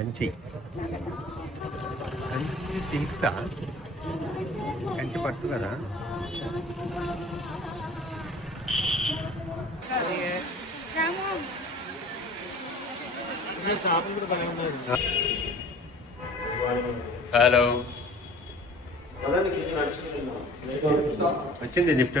కంచి సిల్క్సా కంచి పట్టు కదా. హలో వచ్చింది gift.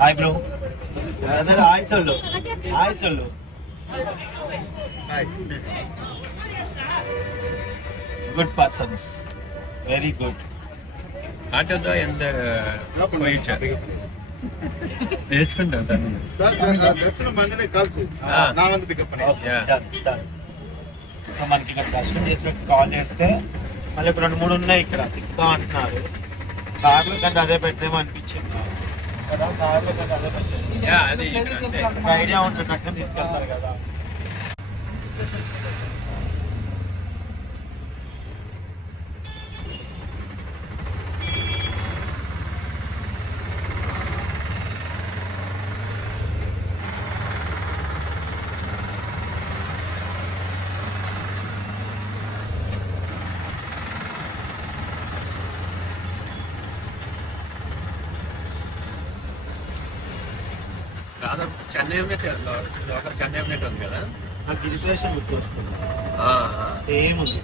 Hi bro, hi solo, hi solo. Good persons, very good. ఆటోతో ఎంత పోయించారు నేర్చుకుంటాం దాన్ని. సో మనకి ఇక్కడ దర్శనం చేసినట్టు కాల్ చేస్తే మళ్ళీ 2-3 ఉన్నాయి ఇక్కడ తిక్కా అంటున్నారు. కార్లో కంటే అదే పెట్టేమో అనిపించింది కదా. కార్లో కంటే అదే పెట్టేది ఐడియా ఉంటున్నట్టు తీసుకెళ్తారు కదా. దాదాపు చెన్నై లోకల్ చెన్నై ఉన్నట్టు ఉంది కదా. నాకు గిరిప్రదేశం గుర్తు వస్తుంది, సేమ్ ఉంది.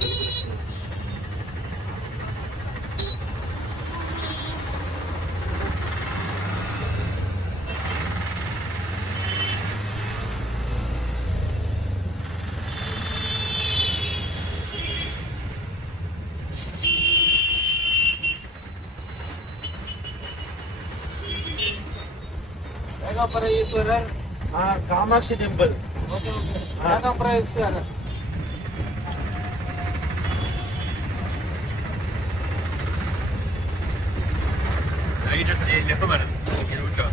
కామాక్షి టెంపుల్. చెప్ప మేడం ఈ రూట్లో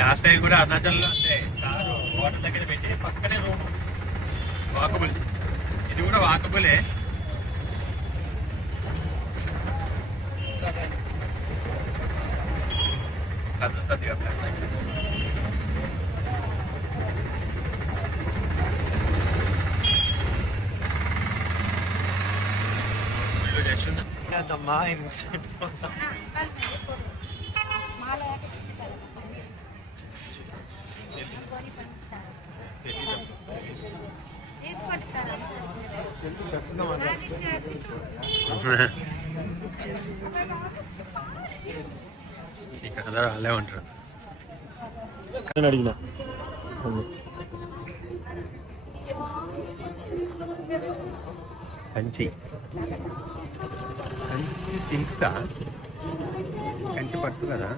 లాస్ట్ టైం కూడా అరుణాచల్లో అంటే కారు వాటర్ దగ్గర పెట్టి పక్కనే రూమ్ వాకబుల్. ఇది కూడా వాకబులే. ఇక్కడ అందరూ అలా ఉంటారు. అడిగిన కంచి సిల్క్సా కంచి పట్టు కదా.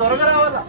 త్వరగా రావాలా.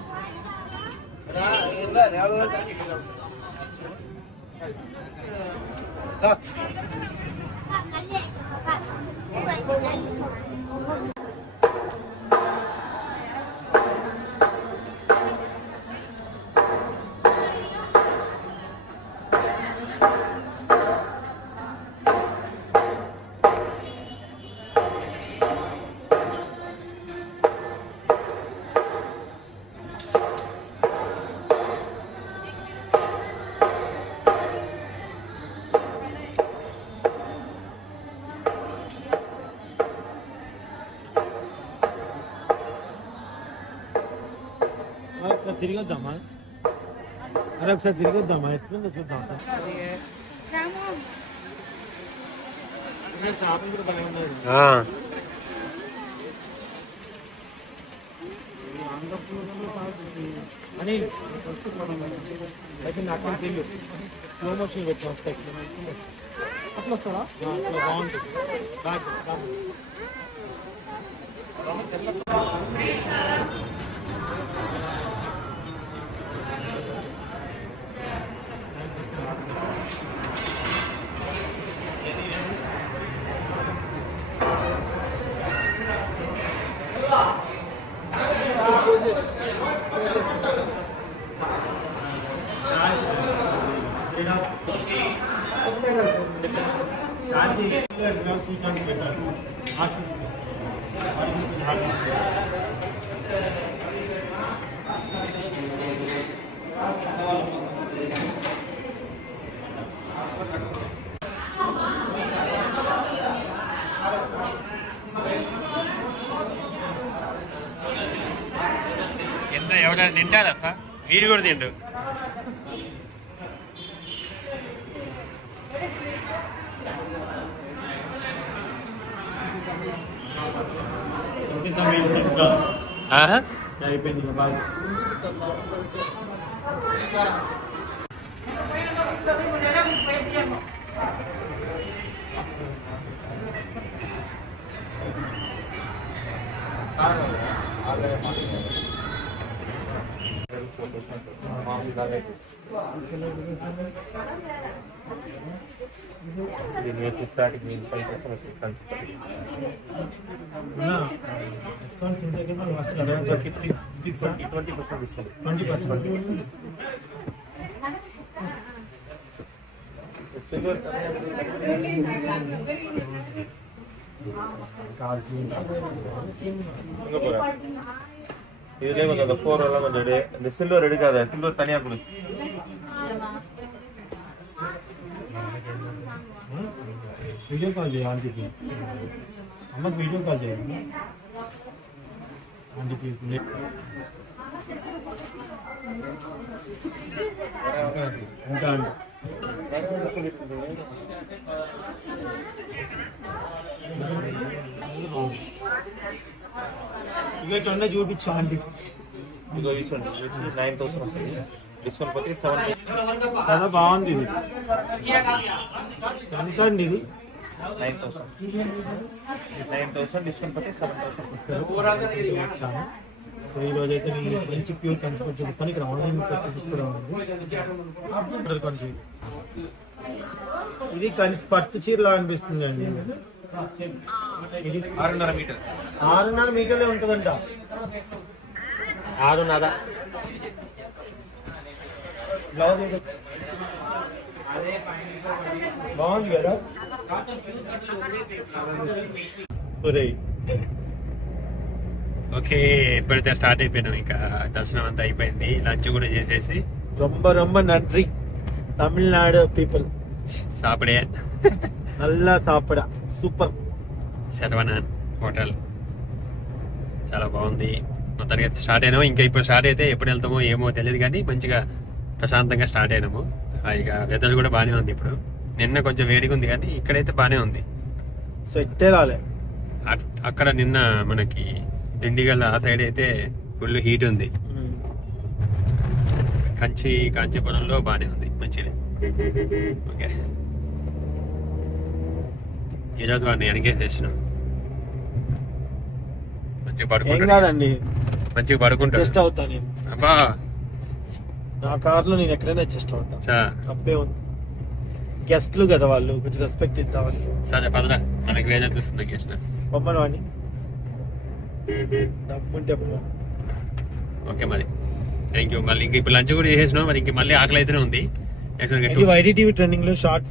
తిరిగి వద్దామా? అరే ఒకసారి తిరిగి వద్దామా? ఎట్లుందో చూద్దాం సార్. చేపలు కూడా బాగా ఉన్నాయి అని అయితే నాకు తెలియదు. స్లో మోషన్ పెట్టి వస్తాయి అట్లా వస్తారా? బాగుంటుంది. ఎంత ఎవరైనా తింటారా సార్? మీరు కూడా తిండు. అయిపోయింది బాగా. இதுலயே கொஞ்சம் அந்த போர் எல்லாம் கொஞ்சம் இந்த சில்வர் எடுக்காத, சில்வர் தனியா கொடு. వీడియో కాల్ చేయి ఆంటీకి. అమ్మకి వీడియో కాల్ చేయండి ఆంటీకి. ఇంకా అండి ఇక ఇట్లా చూపించా ఆంటీకి. ఇదిగో ఇచ్చండి, 9,000 వస్తుంది. డిస్కౌంట్ పోతే 7 కదా. బాగుంది ఇది. ఎంత అండి ఇది? 9,000. 9,000 డిస్కౌంట్ పోతే 7,000. వచ్చాను. సో ఈ రోజు అయితే నేను మంచి ప్యూర్ కన్స్యూమర్ చూపిస్తాను. ఇక్కడ ఆన్లైన్ ఫెసిలిటీస్ కూడా ఉంది. కొంచెం ఇది పట్టు చీరలా అనిపిస్తుంది అండి. ఇది 6.5 మీటర్. 6.5 మీటర్లే ఉంటుందంట. 6.5 బ్లౌజ్ బాగుంది కదా. ఓకే, ఎప్పుడైతే స్టార్ట్ అయిపోయినాం ఇంకా దర్శనం అంతా అయిపోయింది. లంచ్ కూడా చేసేసి ரொம்ப ரொம்ப நன்றி தமிழ்நாடு பீப்புள். సాపడే நல்லா சாப்பிட సూపర్. శరవణన్ హోటల్ చాలా బాగుంది. మొత్తానికి అయితే స్టార్ట్ అయినాము. ఇంకా ఇప్పుడు స్టార్ట్ అయితే ఎప్పుడు వెళ్తామో ఏమో తెలియదు, కానీ మంచిగా ప్రశాంతంగా స్టార్ట్ అయినాము. ఇక వెదర్ కూడా బాగానే ఉంది. ఇప్పుడు నిన్న కొంచెం వేడిగా ఉంది, కానీ ఇక్కడైతే బాగానే ఉంది. స్వెట్టే రాలే. అక్కడ నిన్న మనకి దిండిగల్ ఆ సైడ్ అయితే ఫుల్ హీట్ ఉంది. కాంచీపురంలో బాగానే ఉంది, మంచిగా. ఓకే, ఈరోజు వాడిని వెనకేసేసినాం. మంచిగా పడుకుంటాడు. మంచిగా పడుకుంటాడు. అడ్జస్ట్ అవుతా నేను. అబ్బా, నా కార్లో నేను ఎక్కడైనా అడ్జస్ట్ అవుతా. తప్పే ఉంది. గెస్ట్లు కదా వాళ్ళు, కొంచెం రెస్పెక్ట్ ఇద్దామని. సరే పదరా, మనకి వేరే చూస్తుంది గెస్ట్ బొమ్మను వాడిని దమ్ముంటే. ఓకే మరి, థ్యాంక్ యూ. మళ్ళీ ఇంక ఇప్పుడు లంచ్ కూడా చేసేసినాం. మరి ఇంక మళ్ళీ ఆకలి అయితేనే ఉంది. వైటీటీవీ ట్రెండింగ్ లో షార్ట్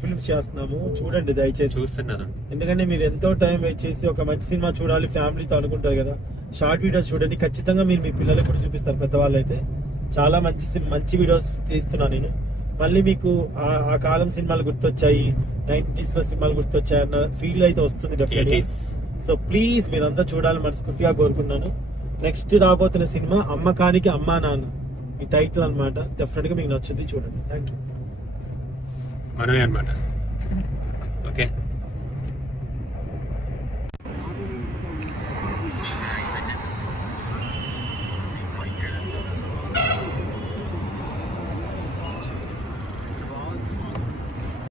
ఫిల్మ్స్ చేస్తున్నాము, చూడండి దయచేసి. చూస్తున్నాను, ఎందుకంటే మీరు ఎంతో టైం వెయిట్ చేసి ఒక మంచి సినిమా చూడాలి ఫ్యామిలీతో అనుకుంటారు కదా. షార్ట్ వీడియోస్ చూడండి, ఖచ్చితంగా మీరు మీ పిల్లలకు కూడా చూపిస్తారు. పెద్దవాళ్ళు అయితే చాలా మంచి వీడియోస్ తీస్తున్నాను నేను. మళ్ళీ మీకు ఆ కాలం సినిమాలు గుర్తొచ్చాయి, 90s లో సినిమాలు గుర్తొచ్చాయి అన్న ఫీల్ అయితే వస్తుంది డెఫినెట్లీ. సో ప్లీజ్ మీరంతా చూడాలని మనస్ఫూర్తిగా కోరుకున్నాను. నెక్స్ట్ రాబోతున్న సినిమా అమ్మకానికి అమ్మా నాన్న, ఈ టైటిల్ అన్నమాట. డెఫినెట్ గా మీకు నచ్చుద్ది, చూడండి. Thank you. మనమే అనమాట. ఓకే.